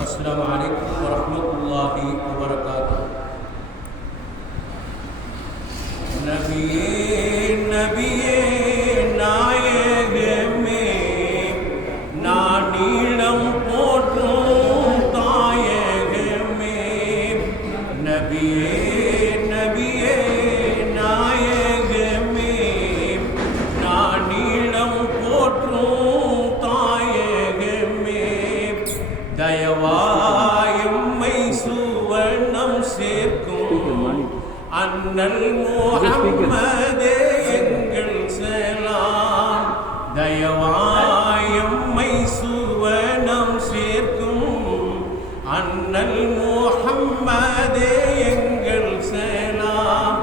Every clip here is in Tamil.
अस्सलामु अलैकुम वरहमतुल्लाहि वबरकातुहू। नबिये नबिये நாயகமே நான் நீளம் போற்றும் தாயகமே. நபியே நபியே நாயகமே நான் நீளம் போற்றும் தாயகமே. தயவாயம்மை சுவர்ணம் சேர்க்கும் அண்ணல் முஹம்மதே எங்கள் சலாம். தயவாயம்மை சுவர்ணம் சேர்க்கும் அண்ணல் முஹம்மதே எங்கள் சலாம்.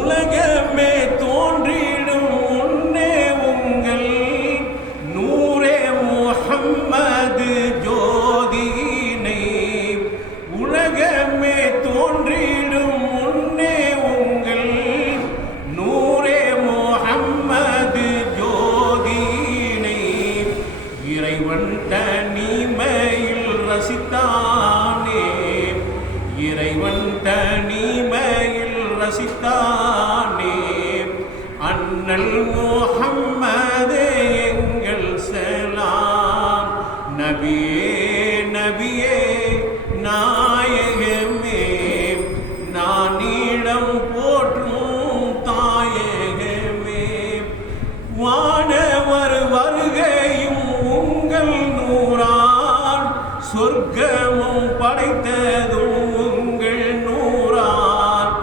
உலகமே தோன்றிடும் முன்னே உங்கள் நூரே முஹம்மது ஜோதியினை. உலகமே தோன்றிடும் முன்னே உங்கள் நூரே முஹம்மது ஜோதியினை. இறைவன் தனிமையில் ரசித்தானே, இறைவன் தனிமையில் ரசித்தானே. அண்ணல் முஹம்மதே எங்கள் சலாம். நபியே நபியே நாயகமே நான் நீளம் போற்றும் தாயகமே. வானவர் வருகையும் உங்கள் நூறான், சொர்க்கமும் படைத்ததும் உங்கள் நூறான்.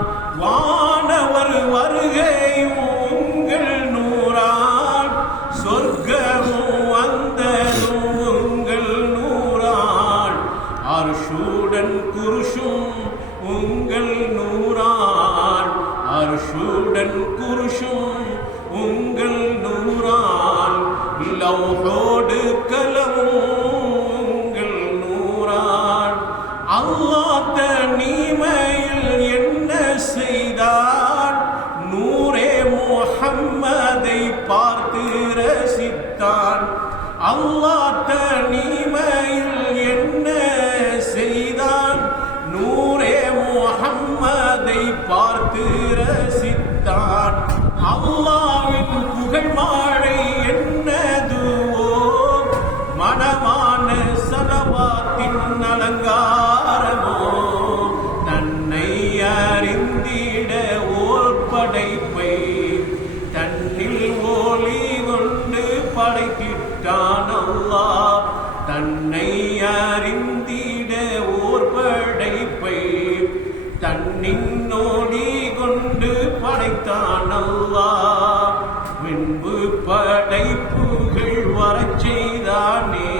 வானவர் வருகையும் உங்கள் நூறான், சொர்க்கமும் வந்ததும் உங்கள் நூறான். அர்ஷுடன் குருஷும் உங்கள் நூறான், அர்ஷுடன் குருஷும் உங்கள் நூறான். லௌஹோடு கலமும் உங்கள் நூறான். அல்லாஹ் தனிமையில் என்ன செய்தான்? நூரே முஹம்மதை பார்த்து ரசித்தான். அல்லாஹ் தனிமையில் என்ன செய்தான்? நூரே முஹம்மதை பார்த்து ரசித்தான். அல்லாஹ்வின் புகழ் மாலை என்னதுவோ, மனமான ஸலவாத்தின் அலங்காரமோ. தன்னை அறிந்திட ஓர் படைப்பை தன்னில் ஒளி கொண்டு படைத்திட்டான் அல்லாஹ். தன்னை அறிந்திட ஓர் படைப்பை தன்னின் ஒளி கொண்டு படைத்தான் அல்லாஹ். பின்பு படைப்புகள் வரச் செய்தானே,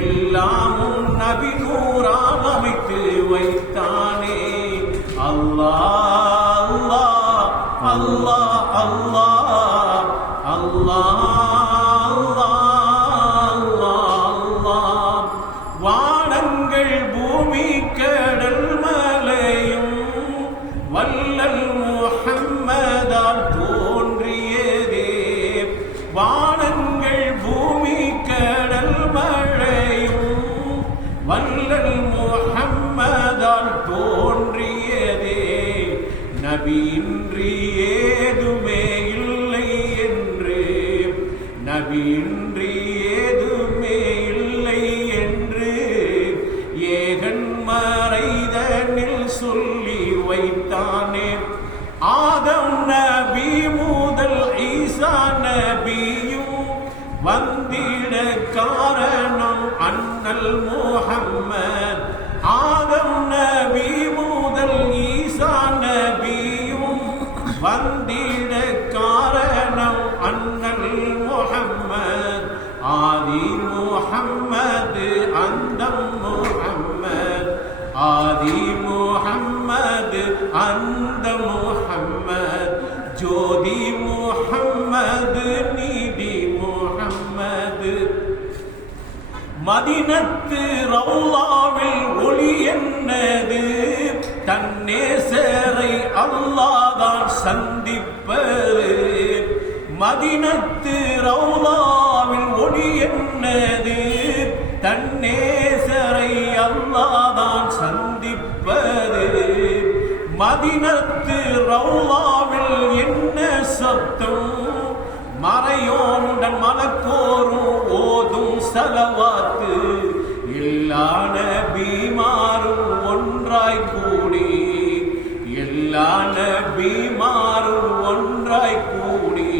எல்லாமும் நபி நூறால் அமைத்து வைத்தானே. அல்லாஹ் அல்லாஹ் அல்லாஹ் அல்லாஹ் அல்லாஹ். வானங்கள் பூமி கடல் மலையும் வல்லல் முஹம்மதால் தோன்றியதே. வானங்கள் பூமி கடல் மழையும் வல்லல் முஹம்மதால் தோன்றியதே. நபியின்றி ஏதுமே இல்லை என்று, நபியின்றி ஏதுமே இல்லை என்று ஏகன் மறைதனில் சொல்லி வைத்தானே. ஆதம் நபி முதல் ஈசா நபியும் வந்திட காரணம் அண்ணல் முஹம்மத். ஆதம் நபி முதல் ஈசா நபியும் வந்திட காரணம் அண்ணல் முஹம்மத். ஆதி முஹம்மது அந்தம் முஹம்மத், ஆதி முஹம்மது அந்த முஹம்மத். ஜோதி முஹம்மது நீதி முஹம்மது. மதினத்து ரவுலாவில் ஒளி என்னது? தன்னேசரை அல்லாஹ்தான் சந்திப்பது. மதினத்து ரவுலாவில் ஒளி என்னது? தன்னேசரை அல்லாதான் சந்திப்பது. மதினத்து ரவுலாவில் என்ன சப்தம், மறையோனுடன் மலக்கோரும் ஓதும் சலவாத்து. எல்லா நபிமாரும் ஒன்றாய் கூடி, எல்லா நபிமாரும் ஒன்றாய் கூடி,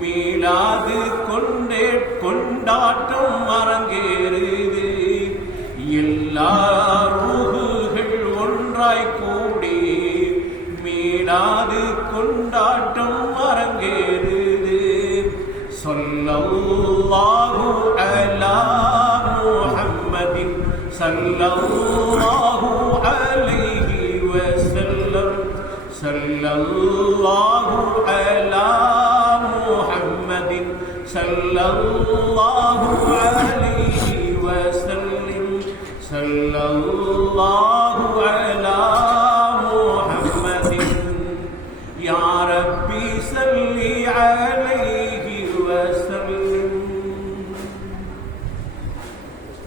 மீளாது கொண்டே கொண்டாட்டம் அரங்கேறுது. எல்லா ரூஹுகள் ஒன்றாய் கூடி, மீளாது கொண்டாட்டம் அரங்கேறுது. ஸல்லல்லாஹு அலா முஹம்மதின் ஸல்லல்லாஹு அலைஹி வஸல்லம். ஸல்லல்லாஹு அலா முஹம்மதின் ஸல்லல்லாஹு அலைஹி வஸல்லம். ஸல்லல்லாஹு